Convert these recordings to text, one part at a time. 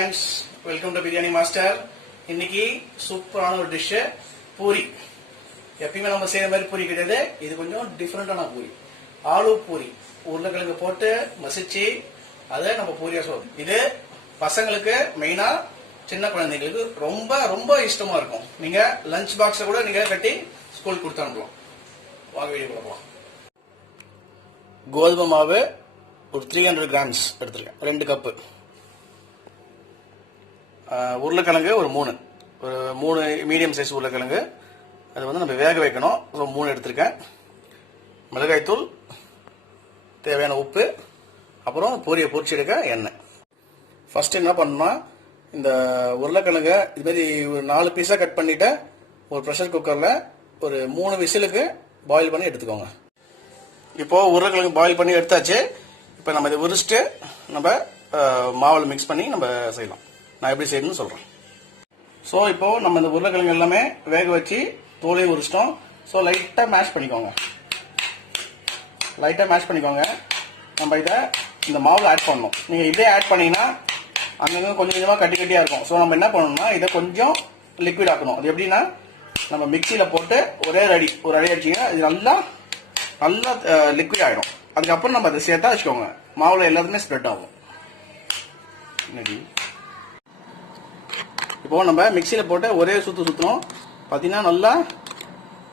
Friends, welcome to biryani master. இன்னைக்கு சூப்பரான ஒரு டிஷ் பூரி. எப்பயுமே நம்ம செய்யற மாதிரி பூரி கிடையாது, இது கொஞ்சம் டிஃப்ரெண்டான பூரி. ஆலு பூரி, உருளைக்கிழங்கு போட்டு மசிச்சு அதை நம்ம பூரியா சொல்றோம். இது பசங்களுக்கு மெயினா சின்ன குழந்தைங்களுக்கு ரொம்ப ரொம்ப இஷ்டமா இருக்கும். நீங்க லஞ்ச் பாக்ஸை கூட நீங்க கட்டி ஸ்கூலுக்கு கொடுத்து அனுப்பலாம். வாங்க வீடியோ கொடுக்கலாம். கோதுமை மாவு ஒரு 300 கிராம்ஸ் எடுத்துருக்கேன், 2 கப்பு. உருளைக்கிழங்கு ஒரு 3 மீடியம் சைஸ் உருளைக்கிழங்கு, அது வந்து நம்ம வேக வைக்கணும். ஸோ 3 எடுத்திருக்கேன். மிளகாய்த்தூள், தேவையான உப்பு, அப்புறம் பூரியை பொரிச்சு எடுக்க எண்ணெய். ஃபர்ஸ்ட் என்ன பண்ணணும்னா, இந்த உருளைக்கிழங்கு இதுமாரி ஒரு 4 பீஸாக கட் பண்ணிட்டு ஒரு ப்ரெஷர் குக்கரில் ஒரு 3 விசிலுக்கு பாயில் பண்ணி எடுத்துக்கோங்க. இப்போது உருளைக்கிழங்கு பாயில் பண்ணி எடுத்தாச்சு. இப்போ நம்ம இதை உரிச்சிட்டு நம்ம மாவில் மிக்ஸ் பண்ணி நம்ம செய்யலாம். நான் எப்படி செய்யணும்னு சொல்கிறேன். ஸோ இப்போது நம்ம இந்த உருளைக்கிழங்கு எல்லாமே வேக வச்சு தோலையும் உரிச்சிட்டோம். ஸோ லைட்டாக மேஷ் பண்ணிக்கோங்க. நம்ம இதை இந்த மாவில் ஆட் பண்ணணும். நீங்கள் இதே ஆட் பண்ணீங்கன்னா அங்கங்கே கொஞ்சம் கொஞ்சமாக கட்டி கட்டியாக இருக்கும். ஸோ நம்ம என்ன பண்ணணும்னா இதை கொஞ்சம் லிக்விட் ஆக்கணும். அது எப்படின்னா, நம்ம மிக்சியில் போட்டு ஒரு அடி அடிச்சிங்கன்னா இது நல்லா லிக்விட் ஆகிடும். அதுக்கப்புறம் நம்ம அதை சேர்த்தா வச்சுக்கோங்க, மாவில் எல்லாத்துமே ஸ்ப்ரெட் ஆகும். இப்போ நம்ம மிக்சியில் போட்டு ஒரே சுற்றணும். பார்த்தீங்கன்னா நல்லா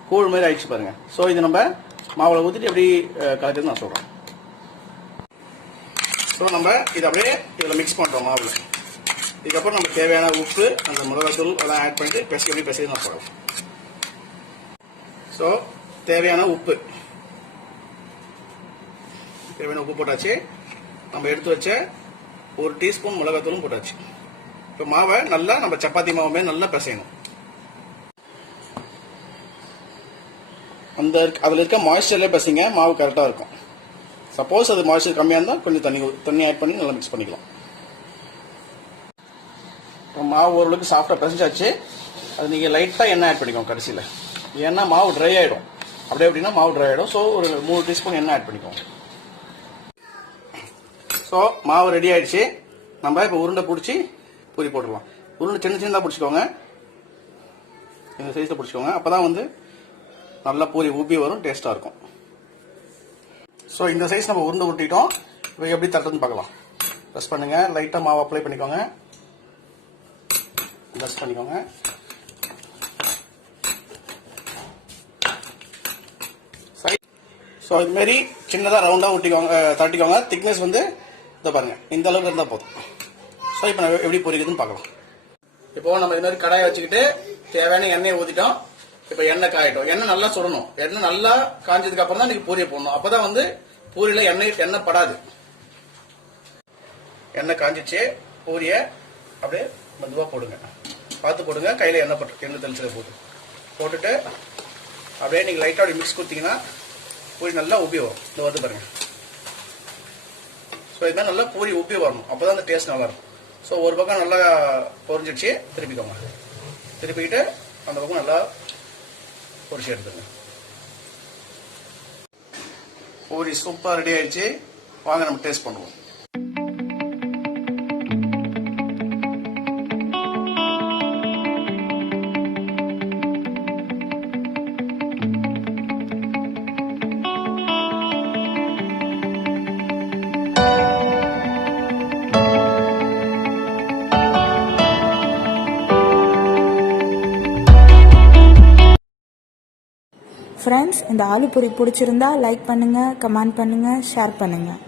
கூழ் மாதிரி ஆயிடுச்சு பாருங்க. ஸோ இது நம்ம மாவில் ஊற்றிட்டு எப்படி கலக்குதுன்னு நான் சொல்கிறேன். ஸோ நம்ம இதை அப்படியே இதில் மிக்ஸ் பண்ணுறோம் மாவில். இதுக்கப்புறம் நம்ம தேவையான உப்பு, அந்த மிளகாத்தூள் எல்லாம் ஆட் பண்ணிட்டு எப்படி பெசைது நான் சொல்கிறேன். ஸோ தேவையான உப்பு போட்டாச்சு. நம்ம எடுத்து வச்ச 1 டீஸ்பூன் மிளகாத்தூளும் போட்டாச்சு. இப்போ மாவை நல்லா நம்ம சப்பாத்தி மாவுமே நல்லா பிசையணும். அதில் இருக்க மாய்ஸ்சர்ல பிசைங்க, மாவு கரெக்டாக இருக்கும். சப்போஸ் அது மாய்ஸ்சர் கம்மியாக இருந்தால் கொஞ்சம் தண்ணி ஆட் பண்ணி நல்லா மிக்ஸ் பண்ணிக்கலாம். இப்போ மாவு ஓரளவுக்கு சாஃப்டாக பிசைஞ்சாச்சு. அது நீங்கள் லைட்டாக எண்ணெய் ஆட் பண்ணிக்கோங்க கடைசியில். ஏன்னா மாவு ட்ரை ஆகிடும். அப்படின்னா மாவு ட்ரை ஆகிடும். ஸோ ஒரு 3 டீஸ்பூன் எண்ணெய் ஆட் பண்ணிக்கோங்க. ஸோ மாவு ரெடி ஆயிடுச்சு. நம்ம இப்போ உருண்டை பிடிச்சி பூரி போட்டுடலாம். உருண்டை சின்னதாக பிடிச்சிக்கோங்க, இந்த சைஸில் பிடிச்சிக்கோங்க. அப்போ தான் வந்து நல்லா பூரி ஊப்பி வரும், டேஸ்ட்டாக இருக்கும். ஸோ இந்த சைஸ் நம்ம உருண்டை உருட்டிட்டோம். இப்போ எப்படி தட்டுறதுன்னு பார்க்கலாம். ப்ரெஸ் பண்ணுங்க, லைட்டாக மாவு அப்ளை பண்ணிக்கோங்க. ப்ரெஸ் பண்ணிக்கோங்க. ஸோ இதுமாரி சின்னதாக ரவுண்டாக தட்டிக்கோங்க. திக்னஸ் வந்து இதை பாருங்க, இந்த அளவுக்கு இருந்தால் போதும். ஸோ இப்போ நம்ம எப்படி பொரிக்குதுன்னு பார்க்கலாம். இப்போ நம்ம இது மாதிரி கடாயை வச்சுக்கிட்டு தேவையான எண்ணெயை ஊற்றிட்டோம். இப்போ எண்ணெய் காயட்டும். எண்ணெய் நல்லா சுடணும். எண்ணெய் நல்லா காஞ்சதுக்கு அப்புறம் தான் நீங்கள் பூரியை போடணும். அப்போ தான் வந்து பூரியில் எண்ணெய் படாது. எண்ணெய் காஞ்சிச்சு. பூரியை அப்படியே மெதுவாக போடுங்க, பார்த்து போடுங்க. கையில் எண்ணெய் தெளிச்சதை போட்டுட்டு அப்படியே நீங்கள் லைட்டாக அப்படி மிக்ஸ் கொடுத்தீங்கன்னா பூரி நல்லா உப்பி வரும். இந்த வந்து பாருங்க. ஸோ இதுமாதிரி நல்லா பூரி உப்பி வரணும். அப்போ தான் அந்த டேஸ்ட் நல்லா இருக்கும். ஸோ ஒரு பக்கம் நல்லா பொரிஞ்சிடுச்சு, திருப்பிக்கோங்க. திருப்பிக்கிட்டு அந்த பக்கம் நல்லா பொரிச்சு எடுத்துங்க. பூரி சூப்பர் ரெடி ஆயிடுச்சு. வாங்க நம்ம டேஸ்ட் பண்ணுவோம். ஃப்ரெண்ட்ஸ், இந்த ஆலு பூரி பிடிச்சிருந்தா லைக் பண்ணுங்கள், கமெண்ட் பண்ணுங்கள், ஷேர் பண்ணுங்கள்.